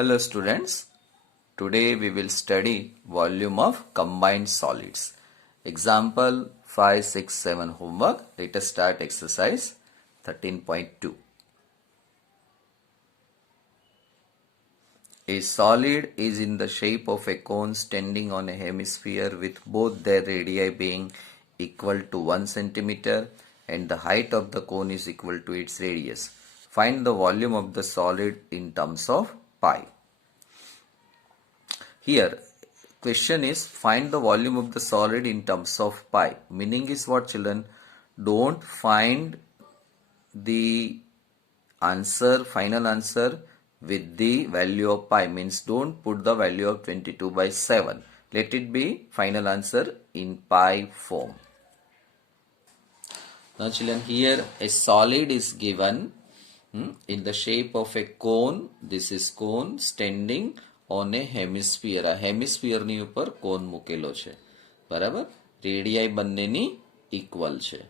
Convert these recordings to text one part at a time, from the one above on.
Hello students, today we will study volume of combined solids. Example 5, 6, 7 homework. Let us start exercise 13.2. A solid is in the shape of a cone standing on a hemisphere with both their radii being equal to 1 centimeter and the height of the cone is equal to its radius. Find the volume of the solid in terms of pi. Here, question is find the volume of the solid in terms of pi. Meaning is what, children? Don't find the answer, final answer with the value of pi. Means don't put the value of 22/7. Let it be final answer in pi form. Now children, here a solid is given in the shape of a cone. This is cone standing on a hemisphere. આ હેમિસ્ફિયરની ઉપર કોન મૂકેલો છે, બરાબર. રેડિયાઈ બંનેની equal છે.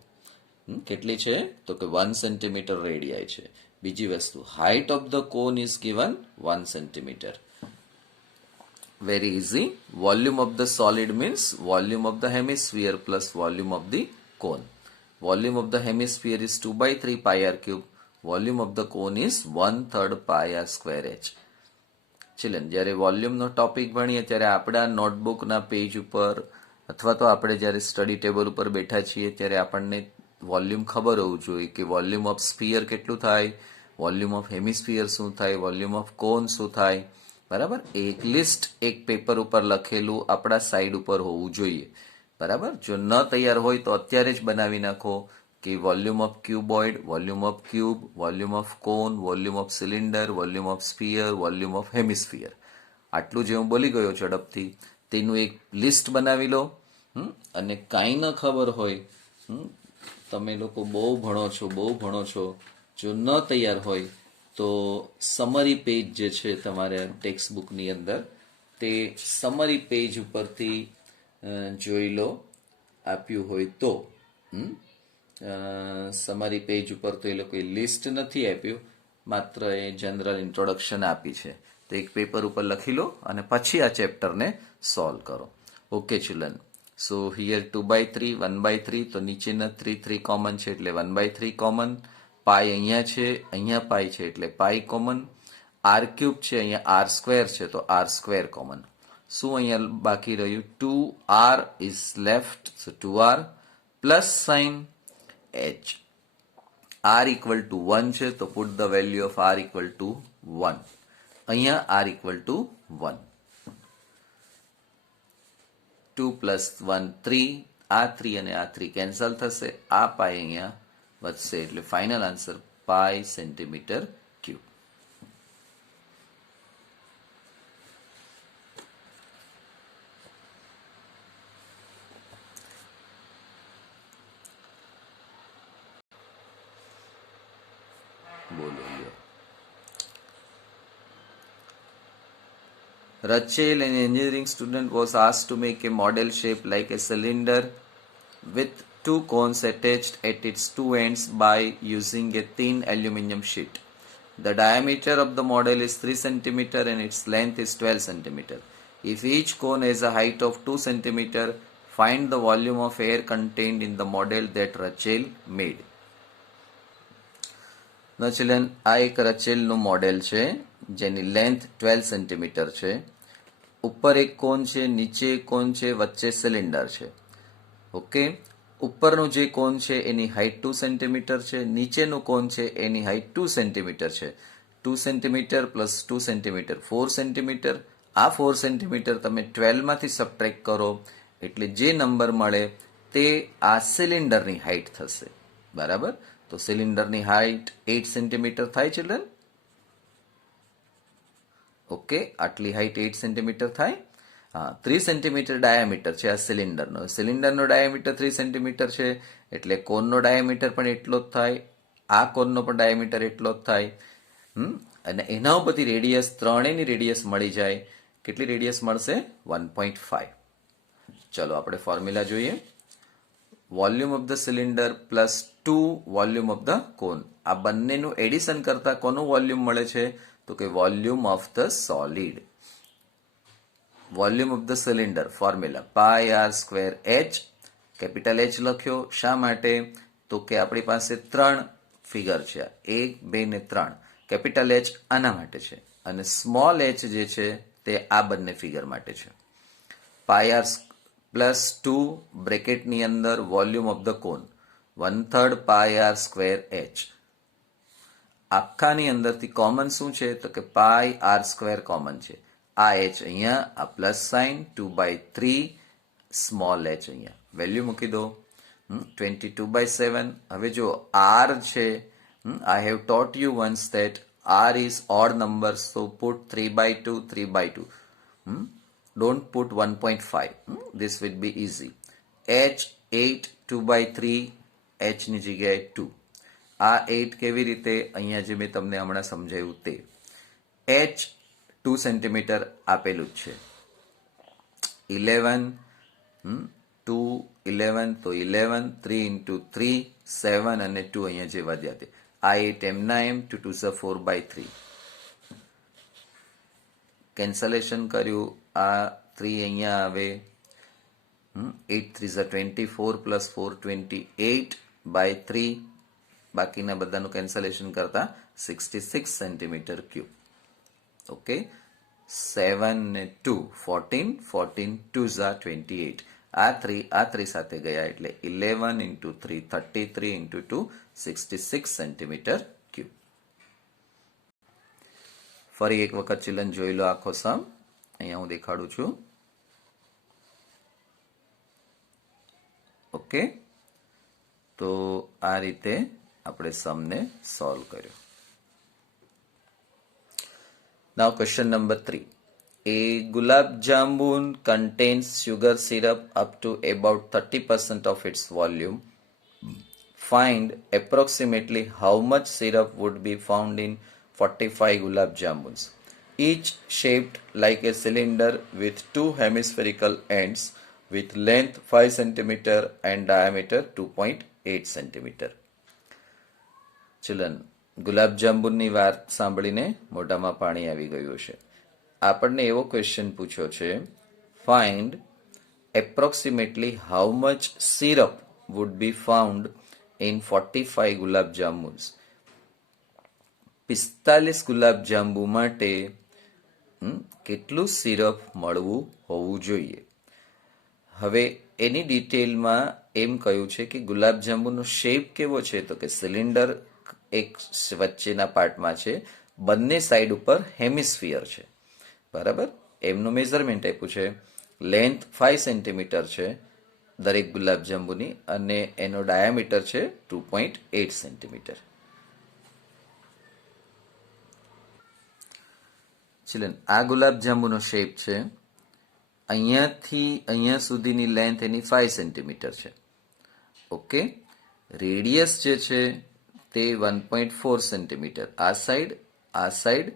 કેટલી છે? તો કે 1 સેન્ટીમીટર રેડિયાઈ છે. બીજી વસ્તુ, height of the cone is given 1 centimetre. Very easy. Volume of the solid means volume of the hemisphere plus volume of the cone. Volume of the hemisphere is 2/3 pi r cube. Volume of the cone is 1/3 pi r square h. Children, જ્યારે વોલ્યુમનો topic ભણીએ ત્યારે આપણા નોટબુકના page ઉપર અથવા તો આપણે જ્યારે study table ઉપર બેઠા છીએ ત્યારે આપણને વોલ્યુમ ખબર હોવું જોઈએ કે વોલ્યુમ ઓફ સ્ફિયર કેટલું થાય, વોલ્યુમ ઓફ હેમિસ્ફિયર શું થાય, વોલ્યુમ ઓફ કોન શું થાય, બરાબર. એક લિસ્ટ એક પેપર ઉપર લખેલું આપણા સાઈડ ઉપર હોવું જોઈએ, બરાબર. જો ન તૈયાર હોય તો અત્યારે જ બનાવી નાખો કે volume of cuboid, volume of cube, volume of cone, volume of cylinder, volume of sphere, volume of hemisphere. આટલું જે હું બોલી ગયો ઝડપથી તેનું એક લિસ્ટ બનાવી લો. અને કાંઈ ન ખબર હોય, તમે લોકો બહુ ભણો છો, જો ન તૈયાર હોય તો સમરી પેજ જે છે તમારે ટેક્સ્ટ બુકની અંદર, તે સમરી પેજ ઉપરથી જોઈ લો. આપ્યું હોય તો સમરી પેજ ઉપર તો એ લોકોએ લિસ્ટ નથી આપ્યું, માત્ર એ જનરલ ઇન્ટ્રોડક્શન આપી છે. તો એક પેપર ઉપર લખી લો અને પછી આ ચેપ્ટરને સોલ્વ કરો. ઓકે ચિલ્ડ્રન, સો હિયર 2/3, 1/3, તો નીચેના 3 કોમન છે એટલે 1/3 કોમન. પાઈ અહીંયા છે, અહીંયા પાઈ છે એટલે પાઈ કોમન. આર ક્યુબ છે, અહીંયા આર સ્ક્વેર છે તો આર સ્ક્વેર કોમન. શું અહીંયા બાકી રહ્યું? 2r is left, so 2r plus sign h. r equal to 1 છે તો put the value of r equal to 1. અહીંયા r equal to 1. 2 plus 1 3, આ 3 અને આ 3 કેન્સલ થશે, આ પાઈ અહીંયા વધશે એટલે ફાઇનલ આન્સર પાઈ સેન્ટીમીટર ક્યુબ. બોલો. Rachel, an engineering student, was asked to make a model shaped like a cylinder with 2 cones attached at its 2 ends by using a thin aluminum sheet. The diameter of the model is 3 cm and its length is 12 cm. If each cone has a height of 2 cm, find the volume of air contained in the model that Rachel made. Now children, આ એક રચેલનું model છે જેની length 12 centimetre છે. ઉપર એક કોન છે, નીચે એક કોન છે, વચ્ચે સિલિન્ડર છે. ઓકે, ઉપરનું જે કોન છે એની હાઇટ 2 સેન્ટીમીટર છે, નીચેનું કોન છે એની હાઇટ 2 સેન્ટીમીટર છે. 2 સેન્ટીમીટર પ્લસ 2 સેન્ટીમીટર 4 સેન્ટીમીટર. આ 4 સેન્ટીમીટર તમે 12 માંથી સબટ્રેક્ટ કરો એટલે જે નંબર મળે તે આ સિલિન્ડરની હાઇટ થશે, બરાબર. તો સિલિન્ડરની હાઇટ 8 સેન્ટીમીટર થાય ચિલ્ડ્રન. ઓકે, આટલી હાઇટ 8 સેન્ટીમીટર થાય. હા, 3 સેન્ટીમીટર ડાયામીટર છે આ સિલિન્ડરનો. સિલિન્ડરનો ડાયામીટર 3 સેન્ટીમીટર છે એટલે કોનનો ડાયામીટર પણ એટલો જ થાય, આ કોનનો પણ ડાયામીટર એટલો જ થાય. અને એના ઉપરથી રેડિયસ, ત્રણેયની રેડિયસ મળી જાય. કેટલી રેડિયસ મળશે? 1.5. ચલો આપણે ફોર્મ્યુલા જોઈએ. Volume of the cylinder plus 2 volume of the cone. આ બંનેનું એડિશન કરતા કોનું વોલ્યુમ મળે છે? તો કે volume of the solid. Volume of the cylinder formula pi r square h. Capital h લખ્યો શા માટે? તો કે આપણી પાસે 3 ફિગર છે, 1, 2 ને 3. કેપિટલ એચ આના માટે છે અને સ્મોલ એચ જે છે તે આ બંને ફિગર માટે છે. પાઈ આર પ્લસ 2 બ્રેકેટની અંદર volume of the cone 1/3 pi r square h. આખાની અંદરથી કોમન શું છે? તો કે પાઈ આર સ્ક્વેર કોમન છે. આ એચ અહીંયા, આ પ્લસ સાઇન 2/3 સ્મોલ એચ અહીંયા. વેલ્યુ મૂકી દો 22/7. હવે જો આર છે, I have taught you once that R is odd numbers, so put 3/2, 3/2. Don't put 1.5. This will be easy. H 8, 2/3, H ની જગ્યાએ 2. આ 8 કેવી રીતે? અહીંયા જે મેં તમને હમણાં સમજાવ્યું તે. H 2 સેન્ટીમીટર આપેલું જ છે. 11, 2, 11 તો 11, 3 into 3, 7 અને 2 અહીંયા જે વધ્યા તે. આ 8 એમના એમ, 2 2 4/3. કેન્સલેશન કર્યું, આ 3 અહીંયા આવે, 8 3 24 પ્લસ 4 28/3. બાકીના બધાનું કેન્સલેશન કરતા 66 સેન્ટીમીટર ક્યુબ. ઓકે, 7 ને 2 14, 14 2s are 28. આ 3 સાથે ગયા એટલે 11 into 3 33 into 2 66 સેન્ટીમીટર ક્યુબ. ફરી એક વખત ચિલ્ડ્રન જોઈ લો આખો સમ. અહીંયા હું દેખાડું છું. ઓકે, તો આ રીતે આપણે સમને સોલ્વ કર્યો. નાઉ question number 3. A gulab jamun contains sugar syrup up to about 30% of its volume. Find approximately how much syrup would be found in 45 gulab jamuns, each shaped like a cylinder with 2 hemispherical ends with length 5 cm and diameter 2.8 cm. Children, ગુલાબ જાંબુની વાત સાંભળીને મોઢામાં પાણી આવી ગયું છે. આપણને એવો question પૂછ્યો છે, find approximately how much syrup would be found in 45 ગુલાબ જાંબુસ. 45 ગુલાબ જાંબુ માટે કેટલું સિરપ મળવું હોવું જોઈએ. હવે એની ડિટેલમાં એમ કહ્યું છે કે ગુલાબ જાંબુનો શેપ કેવો છે? તો કે સિલિન્ડર એક વચ્ચેના પાર્ટમાં છે, બંને સાઈડ ઉપર હેમિસ્ફિયર છે. બરાબર, એમનું મેઝરમેન્ટ આપ્યું છે. લેન્થ 5 સેન્ટીમીટર છે દરેક ગુલાબ જાંબુની અને એનો ડાયામીટર છે 2.8 સેન્ટીમીટર. ચિલ્ડ્રન, આ ગુલાબ જાંબુનો શેપ છે. અહીંયાથી અહીંયા સુધીની લેન્થ એની 5 સેન્ટીમીટર છે. ઓકે, રેડિયસ જે છે તે 1.4 સેન્ટીમીટર આ સાઈડ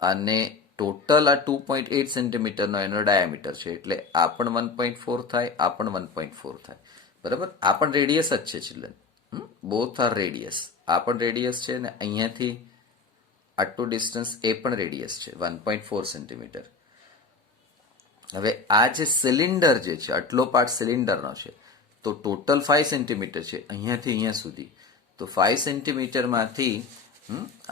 અને ટોટલ આ 2.8 સેન્ટીમીટરનો એનો ડાયામીટર છે. એટલે આ પણ 1.4 થાય, આ પણ 1.4 થાય. બરાબર, આ પણ રેડિયસ જ છે ચિલ્ડ્રન. Both are radius. આ પણ રેડિયસ છે અને અહીંયાથી આટલું ડિસ્ટન્સ એ પણ રેડિયસ છે 1.4 સેન્ટીમીટર. હવે આ જે સિલિન્ડર જે છે, આટલો પાર્ટ સિલિન્ડરનો છે, તો ટોટલ 5 સેન્ટીમીટર છે અહીંયાથી અહીંયા સુધી. તો 5 સેન્ટીમીટરમાંથી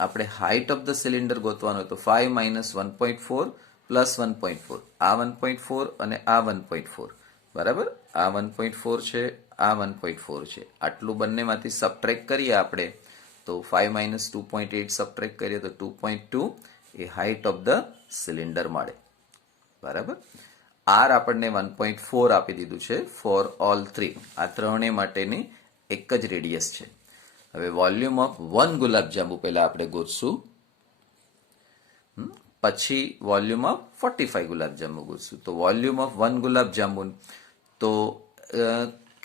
આપણે હાઇટ ઓફ ધ સિલિન્ડર ગોતવાનું, તો 5 minus 1.4 પ્લસ 1.4. આ 1.4 અને આ 1.4. બરાબર, આ 1.4 છે, આ 1.4 છે. આટલું બંનેમાંથી સબટ્રેક્ટ કરીએ આપણે તો 5 minus 2.8 સબટ્રેક્ટ કરીએ તો 2.2 એ હાઇટ ઓફ ધ સિલિન્ડર મળે. બરાબર, આર આપણને 1.4 આપી દીધું છે ફોર ઓલ 3. આ ત્રણેય માટેની એક જ રેડિયસ છે. હવે વોલ્યુમ ઓફ 1 ગુલાબજાંબુ પહેલા આપણે ગોતશું, પછી વોલ્યુમ ઓફ 45 ગુલાબજાંબુ ગોતશું. તો વોલ્યુમ ઓફ 1 ગુલાબજાંબુ, તો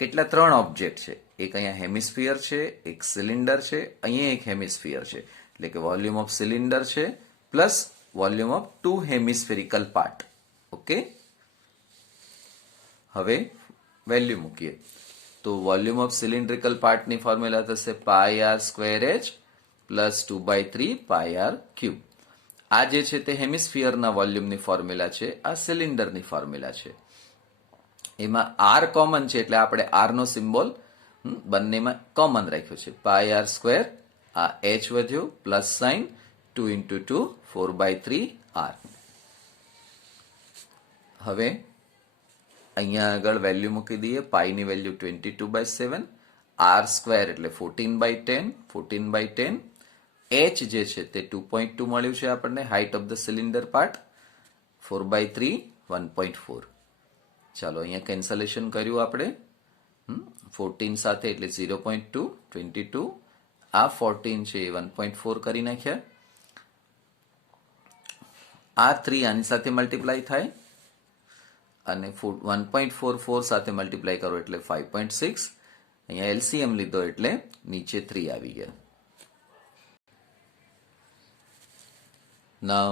કેટલા 3 ઓબ્જેક્ટ છે. એક અહીંયા હેમિસ્ફિયર છે, એક સિલિન્ડર છે, અહીંયા એક હેમિસ્ફિયર છે. એટલે કે વોલ્યુમ ઓફ સિલિન્ડર છે plus volume of 2 hemispherical part. Okay, હવે વેલ્યુ મૂકીએ તો વોલ્યુમ ઓફ સિલિન્ડ્રિકલ પાર્ટની ફોર્મ્યુલા થશે pi r square h plus 2/3 pi r cube. આ જે છે તે હેમિસ્ફિયરના વોલ્યુમની ફોર્મ્યુલા છે, આ સિલિન્ડરની ફોર્મ્યુલા છે. એમાં આર કોમન છે એટલે આપણે આર નો સિમ્બોલ બંનેમાં કોમન રાખ્યો છે. પાય આર સ્ક્વેર, આ એચ વધ્યો, પ્લસ સાઇન 2 into 2 4/3 આર. હવે અહીંયા આગળ વેલ્યુ મૂકી દઈએ. પાઈની વેલ્યુ 22/7, આર સ્ક્વેર એટલે 14/10, 14/10. એચ જે છે તે 2.2 મળ્યું છે આપણને, height of the cylinder part. 4/3 1.4. ચાલો અહીંયા કેન્સલેશન કર્યું આપણે. 14 સાથે એટલે 0.2, 22. આ 14 છે એ 1.4 કરી નાખ્યા. આ 3 આની સાથે મલ્ટીપ્લાય થાય અને 1.44 સાથે મલ્ટીપ્લાય કરો એટલે 5.6. અહીંયા એલસીએમ લીધો એટલે નીચે 3 આવી ગયા. Now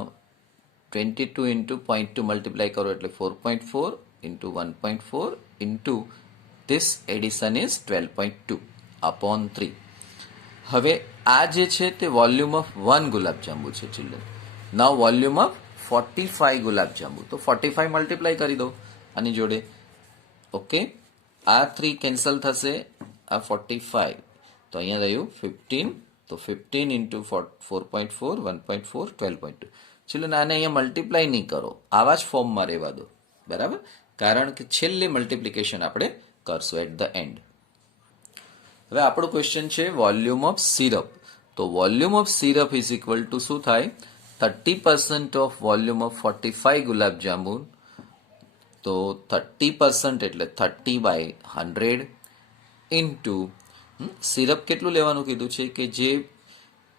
22 into 0.2 multiply કરો એટલે 4.4 into 1.4 into this addition is 12.2 upon 3. હવે આ જે છે તે વોલ્યુમ ઓફ 1 ગુલાબજાંબુ છે children. Now volume of 45 gulab jamun, તો 45 મલ્ટીપ્લાય કરી દો આની જોડે. ઓકે, આ 3 કેન્સલ થશે, આ 45, તો અહીંયા રહ્યું 15. તો 15 into 4.4, 1.4, 12.2. ચિલ્ડ્રન આને અહીંયા મલ્ટીપ્લાય નહીં કરો, આવા જ ફોર્મમાં રહેવા દો, બરાબર, કારણ કે છેલ્લે મલ્ટીપ્લિકેશન આપણે કરશું એટ ધ એન્ડ. હવે આપણો ક્વેશ્ચન છે વોલ્યુમ ઓફ સિરપ. તો volume of syrup is equal to શું થાય? 30% ઓફ વોલ્યુમ ઓફ 45 ગુલાબજાંબુ. તો 30% એટલે 30/100 ઇન્ટુ સિરપ કેટલું લેવાનું કીધું છે કે જે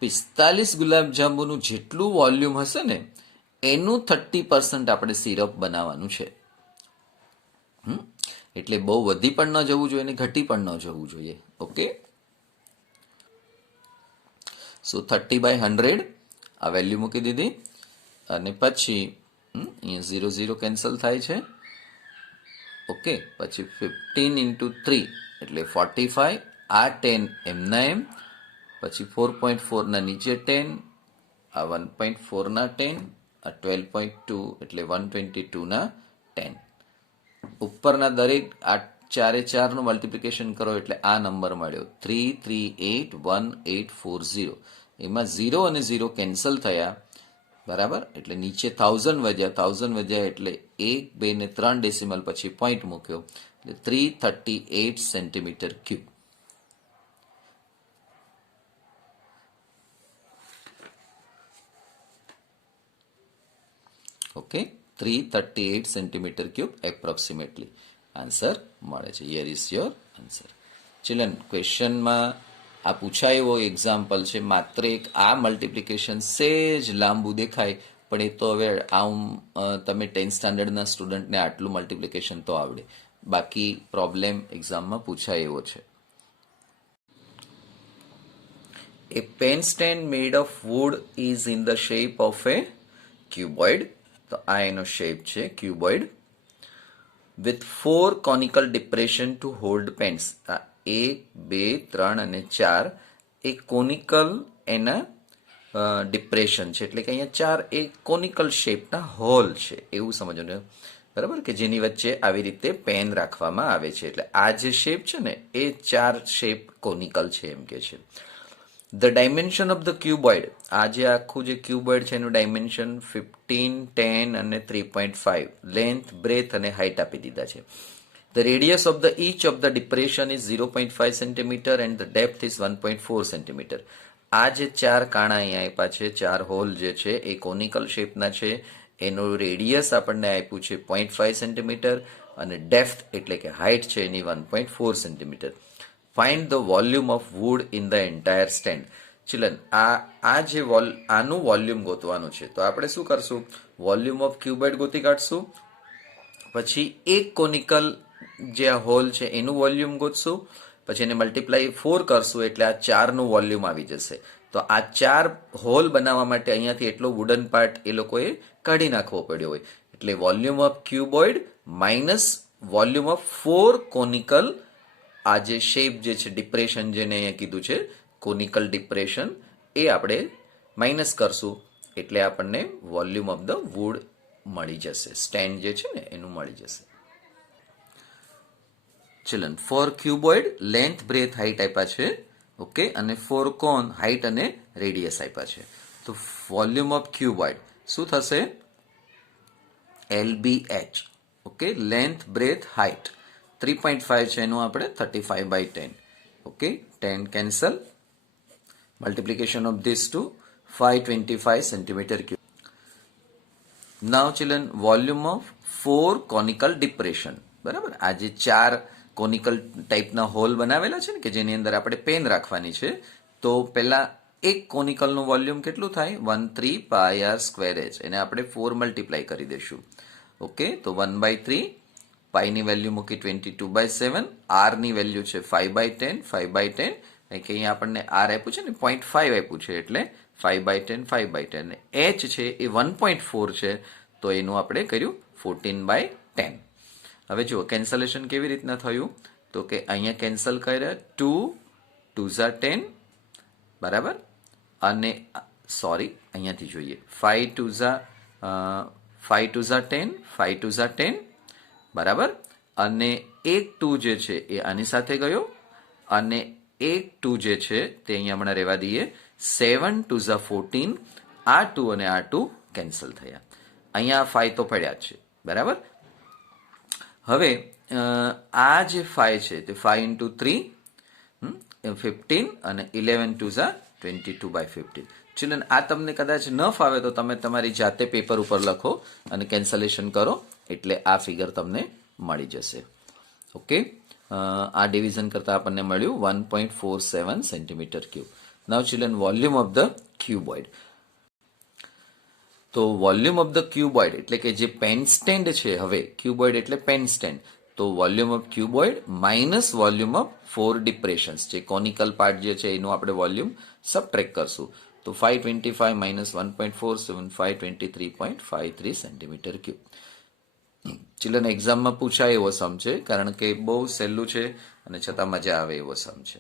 45 ગુલાબજાંબુનું જેટલું વોલ્યુમ હશે ને એનું 30% આપણે સિરપ બનાવવાનું છે. એટલે બહુ વધી પણ ન જવું જોઈએ અને ઘટી પણ ન જવું જોઈએ. ઓકે, સો 30/100 આ વેલ્યુ મૂકી દીધી અને પછી અહીંયા 0 0 કેન્સલ થાય છે. ઓકે, પછી 15 into 3 એટલે 45, આ 10 એમના એમ, પછી 4.4 ના નીચે 10, આ 1.4 ના 10, આ 12.2 એટલે 122 ના 10. ઉપરના દરેક આ 4 એ 4 નું મલ્ટીપ્લિકેશન કરો એટલે આ નંબર મળ્યો 3381840. એમાં 0 અને 0 કેન્સલ થયા, બરાબર, એટલે નીચે 1000 વધ્યા એટલે 1, 2 ને 3 ડેસિમલ પછી પોઈન્ટ મૂક્યો એટલે 338 centimetre cube. Okay, 338 centimetre cube approximately answer મળે છે. Here is your answer. Children, ક્વેશ્ચનમાં આ પૂછાય એવો એક્ઝામ્પલ છે, માત્ર એક આ મલ્ટીપ્લિકેશન સેજ લાંબુ દેખાય પણ એ તો હવે તમે 10th સ્ટાન્ડર્ડના સ્ટુડન્ટને આટલું મલ્ટીપ્લિકેશન તો આવડે, બાકી પ્રોબ્લેમ એક્ઝામમાં પૂછાય એવો છે. A pen stand made of wood is in the shape of a cuboid. તો આ એનો શેપ છે cuboid, with 4 conical depression to hold pens. 1, 2, 3 અને 4 એ કોનિકલ એના ડિપ્રેશન છે, એટલે કે અહીંયા 4 એ કોનિકલ શેપના હોલ છે એવું સમજવાનું, બરાબર, કે જેની વચ્ચે આવી રીતે પેન રાખવામાં આવે છે. એટલે આ જે શેપ છે ને એ 4 શેપ કોનિકલ છે એમ કે છે. The dimension of the cuboid, આ જે આખું જે ક્યુબોઇડ છે એનું ડાયમેન્શન 15, 10 અને 3.5 લેન્થ, બ્રેથ અને હાઇટ આપી દીધા છે. The radius of the each of the depression is 0.5 cm and the depth is 1.4 cm. આ જે 4 કાણા અહીંયા આપ્યા છે, 4 હોલ જે છે એ કોનિકલ શેપના છે, એનું રેડિયસ આપણને આપ્યું છે 0.5 cm અને ડેપ્થ એટલે કે હાઇટ છે એની 1.4 cm. Find the volume of wood in the entire stand. Children, આ જે આનું વોલ્યુમ ગોતવાનું છે, તો આપણે શું કરશું? વોલ્યુમ ઓફ ક્યુબોઇડ ગોતી કાઢશું, પછી એક કોનિકલ જે આ હોલ છે એનું વોલ્યુમ ગોતશું, પછી એને મલ્ટીપ્લાય 4 કરશું એટલે આ 4 નું વોલ્યુમ આવી જશે. તો આ 4 હોલ બનાવવા માટે અહીંયાથી એટલો વુડન પાર્ટ એ લોકોએ કાઢી નાખવો પડ્યો હોય, એટલે volume of cuboid minus volume of 4 conical, આ જે શેપ જે છે ડિપ્રેશન જેને અહીંયા કીધું છે કોનિકલ ડિપ્રેશન, એ આપણે માઇનસ કરશું એટલે આપણને વોલ્યુમ ઓફ ધ વુડ મળી જશે, સ્ટેન્ડ જે છે ને એનું મળી જશે. Children for cuboid length breadth height આપ્યા છે, ઓકે, અને ફોર કોન હાઇટ અને રેડિયસ આપ્યા છે. તો વોલ્યુમ ઓફ ક્યુબોઇડ શું થશે? LBH, okay, length breadth height 3.5 છે એનું આપણે 35/10, okay, 10 cancel, multiplication of this to 525 centimeter cube. Now children, volume of 4 conical depression, બરાબર, આ જે 4 કોનિકલ ટાઈપના હોલ બનાવેલા છે ને કે જેની અંદર આપણે પેન રાખવાની છે, તો પહેલા એક કોનિકલનું વોલ્યુમ કેટલું થાય? 13 પાઈ આર સ્ક્વેર એચ, એને આપણે 4 મલ્ટીપ્લાય કરી દઈશું, ઓકે. તો 1/3, પાઈની વેલ્યુ મૂકી 22/7, આરની વેલ્યુ છે 5/10, 5/10, કે અહીંયા આપણને આર આપ્યું છે ને 0.5 આપ્યું છે એટલે 5/10, 5/10, એચ છે એ 1.4 છે તો એનું આપણે કર્યું 14/10. હવે જુઓ કેન્સલેશન કેવી રીતના થયું, તો કે અહીંયા કેન્સલ કર્યા 2 2 10, બરાબર, અને સોરી અહીંયાથી જોઈએ 5 2 10, 5 2 10, બરાબર, અને એક 2 જે છે એ આની સાથે ગયો, અને એક 2 જે છે તે અહીંયા હમણાં રહેવા દઈએ, 7 2 14, આ 2 અને આ 2 કેન્સલ થયા, અહીંયા 5 તો પડ્યા જ છે, બરાબર. હવે આ જે 5 છે તે 5 into 3 15 અને 11 2 22/15. ચિલ્ડ્રન આ તમને કદાચ ન ફાવે તો તમે તમારી જાતે પેપર ઉપર લખો અને કેન્સલેશન કરો એટલે આ ફિગર તમને મળી જશે, ઓકે. આ ડિવિઝન કરતા આપણને મળ્યું 1.47 centimetre cube. Now children volume of the cuboid. તો વોલ્યુમ ઓફ ધ ક્યુબોઇડ એટલે કે જે પેન સ્ટેન્ડ છે, હવે ક્યુબોઇડ એટલે પેન સ્ટેન્ડ, તો volume of cuboid minus volume of 4 ડિપ્રેશન્સ, જે કોનિકલ પાર્ટ જે છે એનું આપણે વોલ્યુમ સબટ્રેક્ટ કરશું, તો 525 minus 1.47, 523.53 સેન્ટીમીટર ક્યુબ. ચિલ્ડ્રન એક્ઝામમાં પૂછાય એવો સમ છે, કારણ કે બહુ સહેલું છે અને છતાં મજા આવે એવો સમ છે.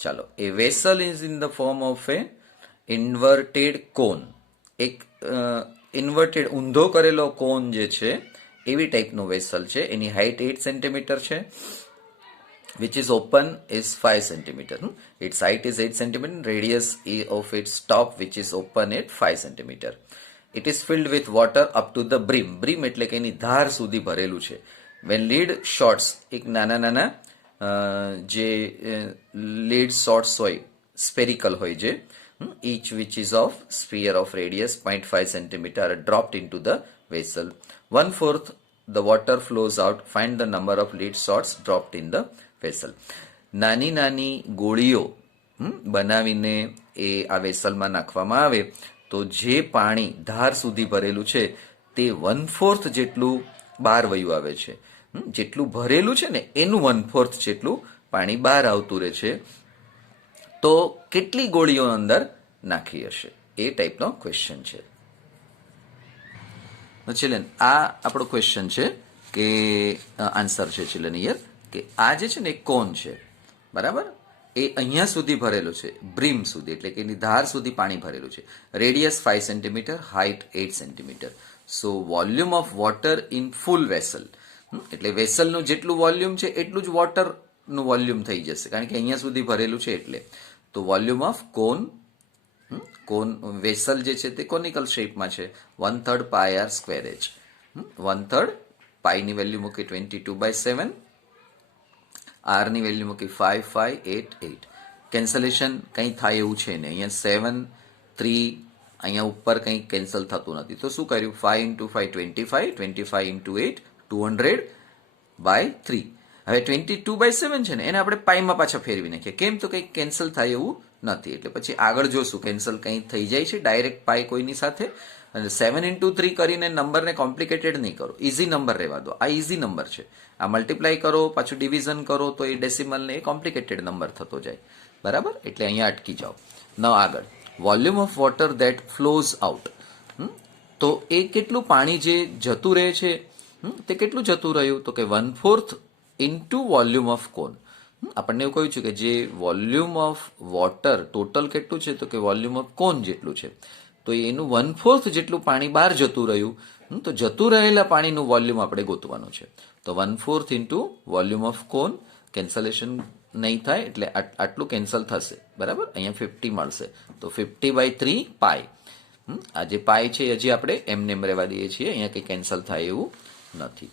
ચાલો, a vessel is in the form of a inverted cone, એક ઇન્વર્ટેડ ઊંધો કરેલો કોન જે છે એવી ટાઈપનું વેસલ છે, એની હાઇટ 8 સેન્ટીમીટર છે, which is open is 5 centimeter. Its height is 8 centimeter, radius of its top which is open at 5 centimeter. It is filled with water up to the brim. Brim એટલે કે એની ધાર સુધી ભરેલું છે. When lead shots, એક નાના જે lead shots હોય, spherical હોય જે, each which is of sphere of radius 0.5 centimeter are dropped into the vessel. 1/4 the water flows out. Find the number of lead shots dropped in the vessel. નાની નાની ગોળીઓ બનાવીને એ આ વેસલમાં નાખવામાં આવે તો જે પાણી ધાર સુધી ભરેલું છે તે 1/4 જેટલું બહાર વયું આવે છે, જેટલું ભરેલું છે ને એનું 1/4 જેટલું પાણી બહાર આવતું રહે છે. તો કેટલી ગોળીઓ અંદર નાખી હશે, એ ટાઈપનો ક્વેશ્ચન છે. ચિલ્ડ્રન આ આપણો ક્વેશ્ચન છે કે આન્સર છે ચિલ્ડ્રન હિયર કે આ જે છે ને એક કોન છે, બરાબર, એ અહીંયા સુધી ભરેલું છે, બ્રીમ સુધી એટલે કે એની ધાર સુધી પાણી ભરેલું છે, radius 5 centimetre, height 8 centimetre. So volume of water in full vessel, એટલે વેસલનું જેટલું વોલ્યુમ છે એટલું જ વોટરનું વોલ્યુમ થઈ જશે, કારણ કે અહીંયા સુધી ભરેલું છે એટલે. તો વોલ્યુમ ઓફ કોન વેસલ જે છે તે કોનિકલ શેપમાં છે, 1/3 pi r square H, 1/3 પાઈની value મૂકી 22/7, આરની વેલ્યુ મૂકી 5588. કેન્સલેશન કંઈ થાય એવું છે ને, અહીંયા 7 3 અહીંયા ઉપર કંઈ કેન્સલ થતું નથી, તો શું કર્યું, 5 into 5 25, 25 into 8 200/3. હવે 22/7 છે ને એને આપણે પાઈમાં પાછા ફેરવી નાખીએ, કેમ, તો કંઈ કેન્સલ થાય એવું નથી, એટલે પછી આગળ જોશું કેન્સલ કંઈ થઈ જાય છે ડાયરેક્ટ પાઈ કોઈની સાથે. અને 7 into 3 કરીને નંબરને કોમ્પ્લિકેટેડ નહીં કરો, ઇઝી નંબર રહેવા દો, આ ઇઝી નંબર છે. આ મલ્ટીપ્લાય કરો પાછું ડિવિઝન કરો તો એ ડેસિમલને એ કોમ્પ્લિકેટેડ નંબર થતો જાય, બરાબર, એટલે અહીંયા અટકી જાઓ. નવ આગળ, volume of water that flows out, તો એ કેટલું પાણી જે જતું રહે છે તે કેટલું જતું રહ્યું, તો કે 1/4 ઇન્ટુ વોલ્યુમ ઓફ કોન. આપણને એવું કહ્યું છે કે જે વોલ્યુમ ઓફ વોટર ટોટલ કેટલું છે, તો કે વોલ્યુમ ઓફ કોન જેટલું છે, તો એનું 1/4 જેટલું પાણી બહાર જતું રહ્યું. તો જતું રહેલા પાણીનું વોલ્યુમ આપણે ગોતવાનું છે. તો 1/4 into volume of cone, cancellation નહીં થાય એટલે આટલું કેન્સલ થશે, બરાબર. અહીંયા 50 મળશે, તો 50/3 પાઈ. આ જે પાઈ છે હજી આપણે એમને એમ રહેવા દઈએ છીએ, અહીંયા કંઈ કેન્સલ થાય એવું નથી.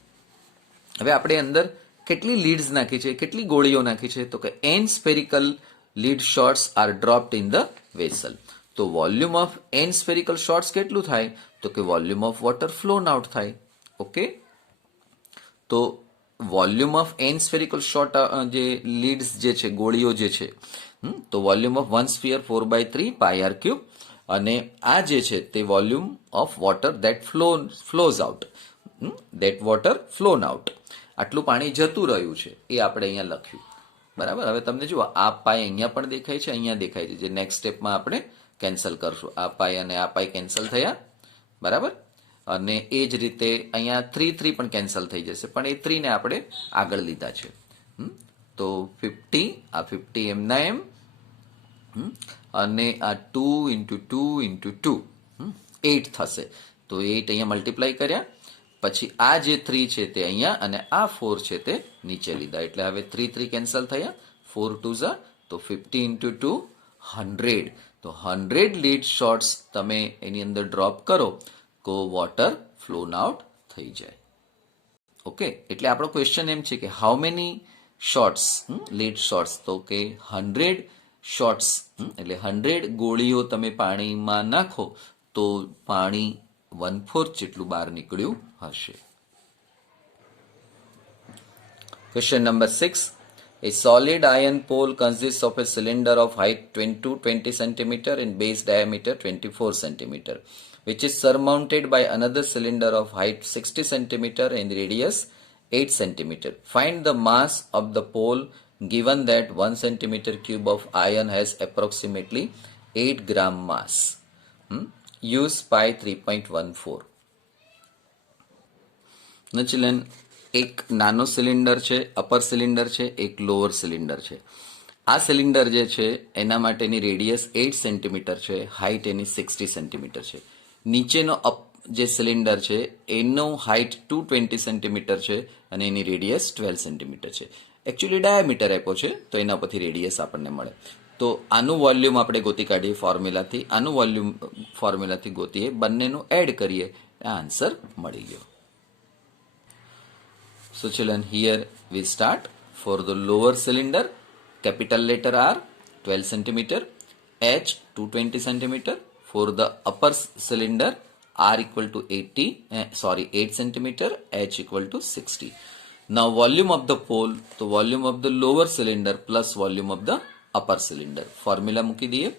હવે આપણે અંદર કેટલી લીડ્સ નાખી છે, કેટલી ગોળીઓ નાખી છે, તો કે n spherical lead shots are dropped in the vessel. તો volume of n spherical shots કેટલું થાય, તો કે volume of water flown out થાય. ઓકે, તો volume of n spherical shot જે લીડ્સ જે છે, ગોળીઓ જે છે, તો volume of 1 sphere 4/3 pi r cube, અને આ જે છે તે volume of water that flows out, that water flown out. આટલું પાણી જતું રહ્યું છે એ આપણે અહીંયા લખ્યું, બરાબર. હવે તમને જુઓ આ પાઈ અહીંયા પણ દેખાય છે, અહીંયા દેખાય છે, જે નેક્સ્ટ સ્ટેપમાં આપણે કેન્સલ કરશું. આ પાઈ અને આ પાઈ કેન્સલ થયા, બરાબર. અને એ જ રીતે અહીંયા 3 પણ કેન્સલ થઈ જશે, પણ એ 3 ને આપણે આગળ લીધા છે. તો 50, આ 50 એમના એમ, અને આ 2 × 2 × 2 8 થશે. તો 8 અહીંયા મલ્ટીપ્લાય કર્યા, પછી આ જે 3 છે તે અહીંયા, અને આ 4 છે તે નીચે લીધા. એટલે હવે 3 કેન્સલ થયા, 4 2 ઝા, તો 50 × 2 100. તો 100 લીડ શોટ્સ તમે એની અંદર ડ્રોપ કરો તો વોટર ફ્લોન આઉટ થઈ જાય. ઓકે, એટલે આપણો ક્વેશ્ચન એમ છે કે how many shots, lead shots, તો કે 100 શોટ્સ, એટલે 100 ગોળીઓ તમે પાણીમાં નાખો તો પાણી 1/4 જેટલું બહાર નીકળ્યું હશે. Question number 6. A solid iron pole consists of a cylinder of height 20 cm and base diameter 24 cm, which is surmounted by another cylinder of height 60 cm and radius 8 cm. Find the mass of the pole given that 1 cm³ of iron has approximately 8 gram mass. Use pi 3.14. Children, એક નાનો cylinder છે, upper cylinder છે, એક lower cylinder છે. આ cylinder જે છે એના માટેની રેડિયસ 8 સેન્ટીમીટર છે, હાઇટ એની 60 સેન્ટીમીટર છે. નીચેનો જે સિલિન્ડર છે એનો હાઇટ 220 સેન્ટીમીટર છે અને એની રેડિયસ 12 સેન્ટીમીટર છે. એકચ્યુઅલી ડાયામીટર આપ્યો છે તો એના પરથી રેડિયસ આપણને મળે. તો આનું વોલ્યુમ આપણે ગોતી કાઢીએ ફોર્મ્યુલાથી, આનું વોલ્યુમ ફોર્મ્યુલાથી ગોતીએ, બંનેનું એડ કરીએ, આ આન્સર મળી ગયો. So children, here we start. For the lower cylinder, capital letter R 12 centimeter, H 220 centimeter. For the upper cylinder, R equal to 8 centimeter, H equal to 60. Now volume of the pole, the volume of the lower cylinder plus volume of the upper cylinder. Formula મૂકી દઈએ,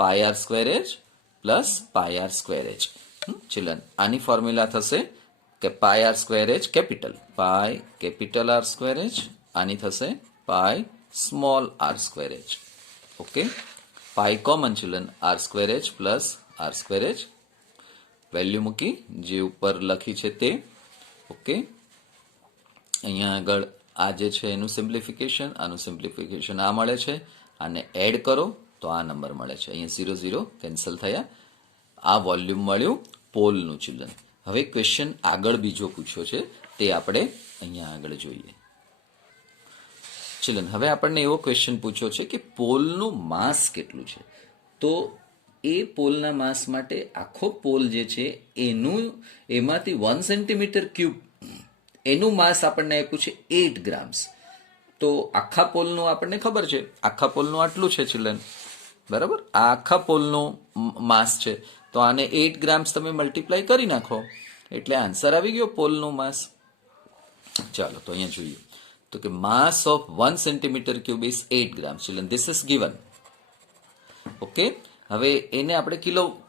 pi r square h plus pi r square h. children, આની formula થશે કે pi r square h capital, pi capital r square h, આની થશે pi small r square h. Okay, pi common children, r square h plus r square h. Value મૂકી જે ઉપર લખી છે તે. ઓકે, અહીંયા આગળ આ જે છે એનું સિમ્પ્લિફિકેશન, આનું સિમ્પ્લિફિકેશન આ મળે છે, આને એડ કરો તો આ નંબર મળે છે. અહીંયા 0 0 કેન્સલ થયા, આ વોલ્યુમ મળ્યું પોલનું ચિલ્ડ્રન. હવે ક્વેશ્ચન આગળ બીજો પૂછ્યો છે તે આપણે અહીંયા આગળ જોઈએ. ચિલ્ડ્રન, હવે આપણને એવો ક્વેશ્ચન પૂછ્યો છે કે પોલનું માસ કેટલું છે. તો એ પોલના માસ માટે આખો પોલ જે છે એમાંથી 1 cm³ એનું માસ આપણને આપ્યું છે 8 ગ્રામ્સ. તો આખા પોલનું આપણને ખબર છે, આખા પોલનું આટલું છે ચિલ્ડ્રન, બરાબર. આ આખા પોલનું માસ છે, તો આને 8 ગ્રામ્સ તમે મલ્ટીપ્લાય કરી નાખો એટલે આન્સર આવી ગયો પોલનું માસ. ચાલો તો અહીંયા જોઈએ તો કે માસ of 1 cm³ is 8 grams. Children, this is given. Okay, હવે એને આપણે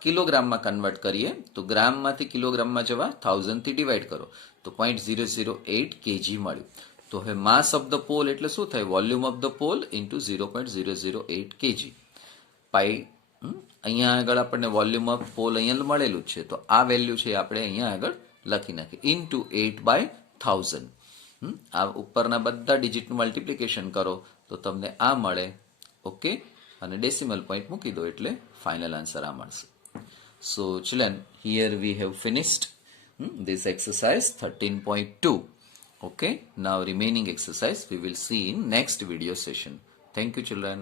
કિલોગ્રામમાં કન્વર્ટ કરીએ તો ગ્રામમાંથી કિલોગ્રામમાં જવા 1000 થી ડિવાઈડ કરો તો 0.008 kg મળ્યું. તો હવે માસ ઓફ ધ પોલ એટલે શું થાય, volume of the pole into 0.008 kg. પાઈ અહીંયા આગળ આપણને વોલ્યુમ ઓફ પોલ અહીંયા મળેલું છે, તો આ વેલ્યુ છે આપણે અહીંયા આગળ લખી નાખીએ ઇન્ટુ 8/1000. આ ઉપરના બધા ડિજિટનું મલ્ટિપ્લિકેશન કરો તો તમને આ મળે. ઓકે, અને ડેસિમલ પોઈન્ટ મૂકી દો એટલે ફાઇનલ આન્સર આ મળશે. So children, here we have finished this exercise 13.2. Okay, now remaining exercise we will see in next video session. Thank you children.